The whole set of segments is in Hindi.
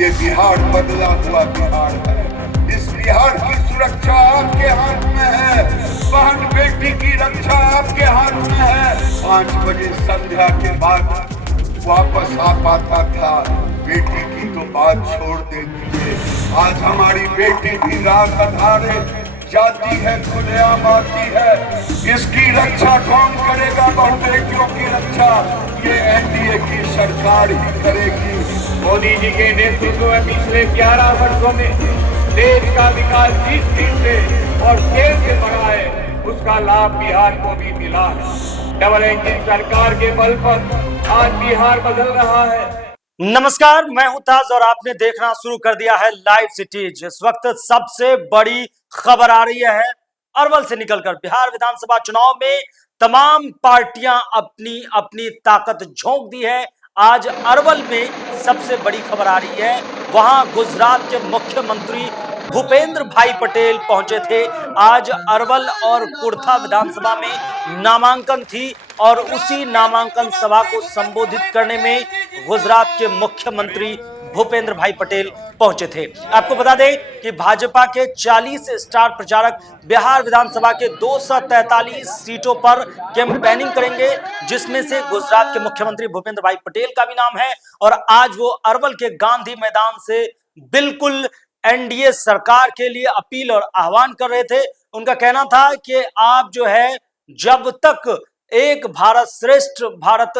ये बिहार बदला हुआ बिहार है। इस बिहार की सुरक्षा आपके हाथ में है। बहन बेटी की रक्षा आपके हाथ में है। 5 बजे संध्या के बाद वापस आ पाता था, बेटी की तो बात छोड़ देती है। आज हमारी बेटी भी रात अधारे जाती है, खुलेआम आती है। इसकी रक्षा कौन करेगा? बहु बेटियों की रक्षा ये एनडीए की सरकार ही करेगी। मोदी जी के नेतृत्व में पिछले 11 वर्षों में देश का विकास जिस स्पीड से और स्केल से बढ़ा है, उसका लाभ बिहार को भी मिला है। डबल इंजन सरकार के बल पर आज बिहार बदल रहा है। नमस्कार, मैं हूं ताज और आपने देखना शुरू कर दिया है लाइव सिटीज। इस वक्त सबसे बड़ी खबर आ रही है अरवल से निकलकर। बिहार विधानसभा चुनाव में तमाम पार्टियां अपनी अपनी ताकत झोंक दी है। आज अरवल में सबसे बड़ी खबर आ रही है, वहां गुजरात के मुख्यमंत्री भूपेंद्र भाई पटेल पहुंचे थे। आज अरवल और कुर्था विधानसभा में नामांकन थी और उसी नामांकन सभा को संबोधित करने में गुजरात के मुख्यमंत्री भूपेंद्र भाई पटेल पहुंचे थे। आपको बता दें कि भाजपा के 40 स्टार प्रचारक बिहार विधानसभा के 243 सीटों पर कैंपेनिंग करेंगे, जिसमें से गुजरात के मुख्यमंत्री भूपेंद्र भाई पटेल का भी नाम है। और आज वो अरवल के गांधी मैदान से बिल्कुल एनडीए सरकार के लिए अपील और आह्वान कर रहे थे। उनका कहना था कि आप जो है, जब तक एक भारत श्रेष्ठ भारत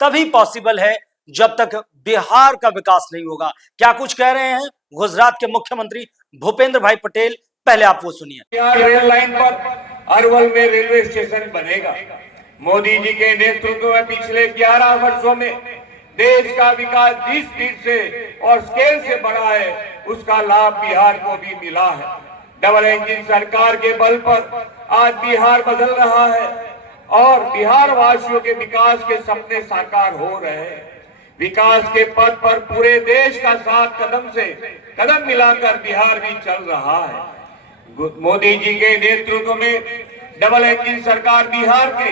तभी पॉसिबल है जब तक बिहार का विकास नहीं होगा। क्या कुछ कह रहे हैं गुजरात के मुख्यमंत्री भूपेंद्र भाई पटेल, पहले आप वो सुनिए। रेल लाइन पर अरवल में रेलवे स्टेशन बनेगा। मोदी जी के नेतृत्व में पिछले 11 वर्षों में देश का विकास जिस स्पीड से और स्केल से बढ़ा है, उसका लाभ बिहार को भी मिला है। डबल इंजन सरकार के बल पर आज बिहार बदल रहा है और बिहार वासियों के विकास के सपने साकार हो रहे हैं। विकास के पथ पर पूरे देश का साथ कदम से कदम मिलाकर बिहार भी चल रहा है। मोदी जी के नेतृत्व में डबल इंजन सरकार बिहार के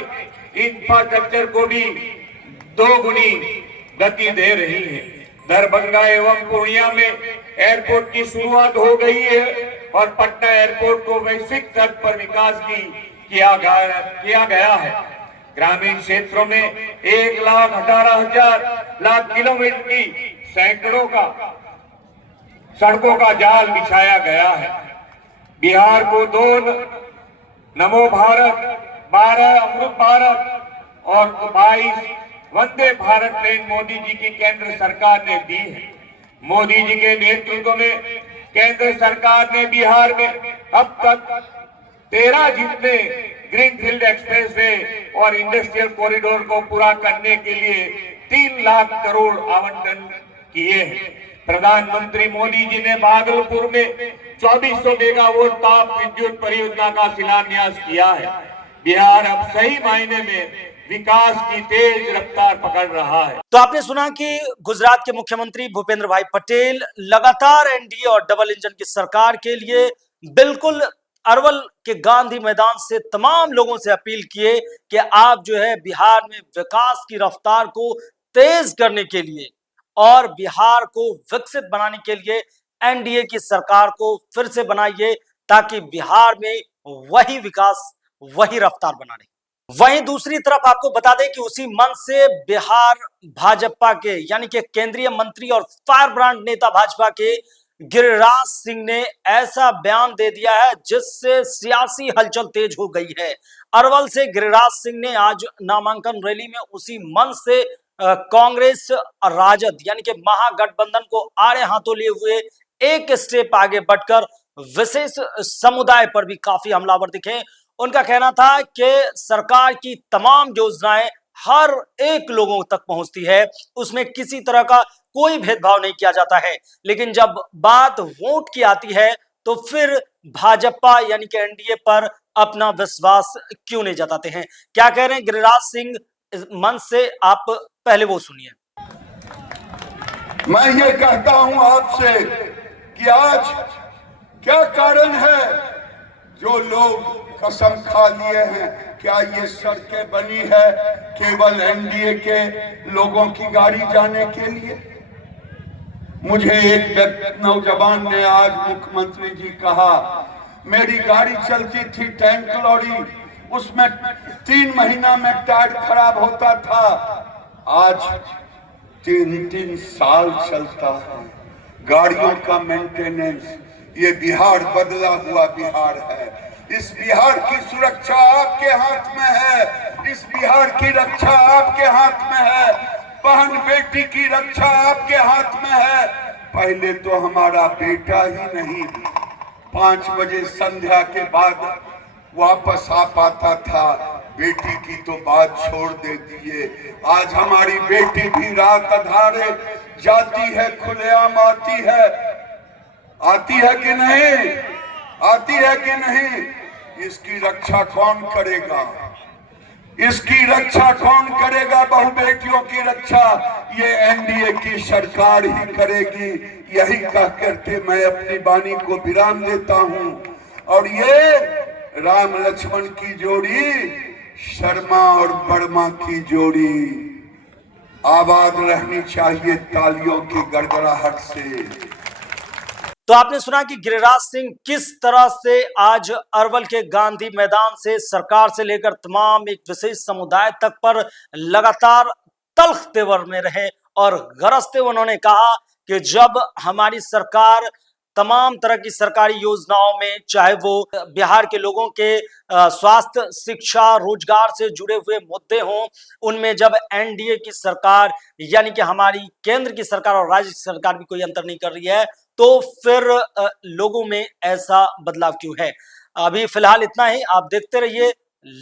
इंफ्रास्ट्रक्चर को भी 2 गुनी गति दे रही है। दरभंगा एवं पूर्णिया में एयरपोर्ट की शुरुआत हो गई है और पटना एयरपोर्ट को वैश्विक स्तर पर विकास किया गया है। ग्रामीण क्षेत्रों में 1,18,000 किलोमीटर की सैकड़ों का सड़कों का जाल बिछाया गया है। बिहार को 2 नमो भारत, 12 अमृत भारत और 22 वंदे भारत ट्रेन मोदी जी की केंद्र सरकार ने दी है। मोदी जी के नेतृत्व में केंद्र सरकार ने बिहार में अब तक 13 जितने ग्रीनफील्ड एक्सप्रेसवे और इंडस्ट्रियल कॉरिडोर को पूरा करने के लिए 3 लाख करोड़ आवंटन किए हैं। प्रधानमंत्री मोदी जी ने भागलपुर में 2400 मेगावाट ताप विद्युत परियोजना का शिलान्यास किया है। बिहार अब सही मायने में विकास की तेज रफ्तार पकड़ रहा है। तो आपने सुना कि गुजरात के मुख्यमंत्री भूपेंद्र भाई पटेल लगातार एनडीए और डबल इंजन की सरकार के लिए बिल्कुल अरवल के गांधी मैदान से तमाम लोगों से अपील किए कि आप जो है बिहार में विकास की रफ्तार को तेज करने के लिए और बिहार को विकसित बनाने के लिए एनडीए की सरकार को फिर से बनाइए, ताकि बिहार में वही विकास वही रफ्तार बना रहे। वहीं दूसरी तरफ आपको बता दें कि उसी मन से बिहार भाजपा के यानी कि केंद्रीय मंत्री और फायर ब्रांड नेता भाजपा के गिरिराज सिंह ने ऐसा बयान दे दिया है जिससे सियासी हलचल तेज हो गई है। अरवल से गिरिराज सिंह ने आज नामांकन रैली में उसी मन से कांग्रेस और राजद यानी कि महागठबंधन को आड़े हाथों लिए हुए एक स्टेप आगे बढ़कर विशेष समुदाय पर भी काफी हमलावर दिखे। उनका कहना था कि सरकार की तमाम योजनाएं हर एक लोगों तक पहुंचती है, उसमें किसी तरह का कोई भेदभाव नहीं किया जाता है। लेकिन जब बात वोट की आती है तो फिर भाजपा यानी कि एनडीए पर अपना विश्वास क्यों नहीं जताते हैं। क्या कह रहे हैं गिरिराज सिंह मन से, आप पहले वो सुनिए। मैं ये कहता हूं आपसे कि आज क्या कारण है जो लोग कसम खा लिए हैं, क्या ये सड़कें बनी है केवल एनडीए के लोगों की गाड़ी जाने के लिए? मुझे एक नौजवान ने आज मुख्यमंत्री जी कहा, मेरी गाड़ी चलती थी टैंक लॉरी, उसमें 3 महीना में टायर खराब होता था, आज 3 साल चलता है। गाड़ियों का मेंटेनेंस, ये बिहार बदला हुआ बिहार है। इस बिहार की सुरक्षा आपके हाथ में है, इस बिहार की रक्षा आपके हाथ में है, बहन बेटी की रक्षा आपके हाथ में है। पहले तो हमारा बेटा ही नहीं 5 बजे संध्या के बाद वापस आ पाता था, बेटी की तो बात छोड़ दे दिए। आज हमारी बेटी भी रात अधारे जाती है, खुलेआम आती है कि नहीं? आती है कि नहीं? इसकी रक्षा कौन करेगा? इसकी रक्षा कौन करेगा? बहु बेटियों की रक्षा ये एनडीए की सरकार ही करेगी। यही कह करके मैं अपनी वाणी को विराम देता हूं। और ये राम लक्ष्मण की जोड़ी, शर्मा और वर्मा की जोड़ी आबाद रहनी चाहिए तालियों की गड़गड़ाहट से। तो आपने सुना कि गिरिराज सिंह किस तरह से आज अरवल के गांधी मैदान से सरकार से लेकर तमाम एक विशेष समुदाय तक पर लगातार तल्ख तेवर में रहे और गरजते उन्होंने कहा कि जब हमारी सरकार तमाम तरह की सरकारी योजनाओं में, चाहे वो बिहार के लोगों के स्वास्थ्य, शिक्षा, रोजगार से जुड़े हुए मुद्दे हों, उनमें जब एनडीए की सरकार यानी कि हमारी केंद्र की सरकार और राज्य की सरकार भी कोई अंतर नहीं कर रही है, तो फिर लोगों में ऐसा बदलाव क्यों है? अभी फिलहाल इतना ही। आप देखते रहिए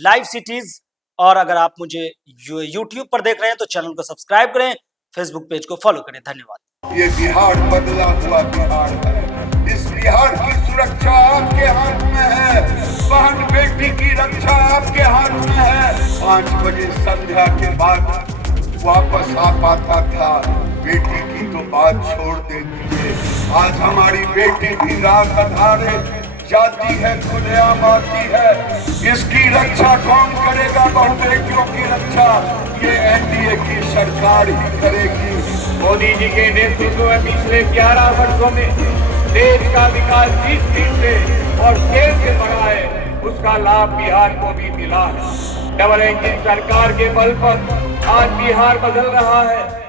लाइव सिटीज, और अगर आप मुझे यूट्यूब पर देख रहे हैं तो चैनल को सब्सक्राइब करें, फेसबुक पेज को फॉलो करें। धन्यवाद। ये बिहार बदला हुआ बिहार है, इस बिहार की सुरक्षा आपके हाथ में है, बहन बेटी की रक्षा आपके हाथ में है। 5 बजे संध्या के बाद वापस आ पाता था, बेटी की तो बात छोड़ दे दीजिए। आज हमारी बेटी भी रात अधारे जाती है, खुलेआम आती है। इसकी रक्षा कौन करेगा? बहु बेटियों की रक्षा ये एनडीए की सरकार ही करेगी। मोदी जी के नेतृत्व में पिछले 11 वर्षों में देश का विकास जिस स्पीड से और स्केल से बढ़ा है, उसका लाभ बिहार को भी मिला है। डबल इंजन सरकार के बल पर आज बिहार बदल रहा है।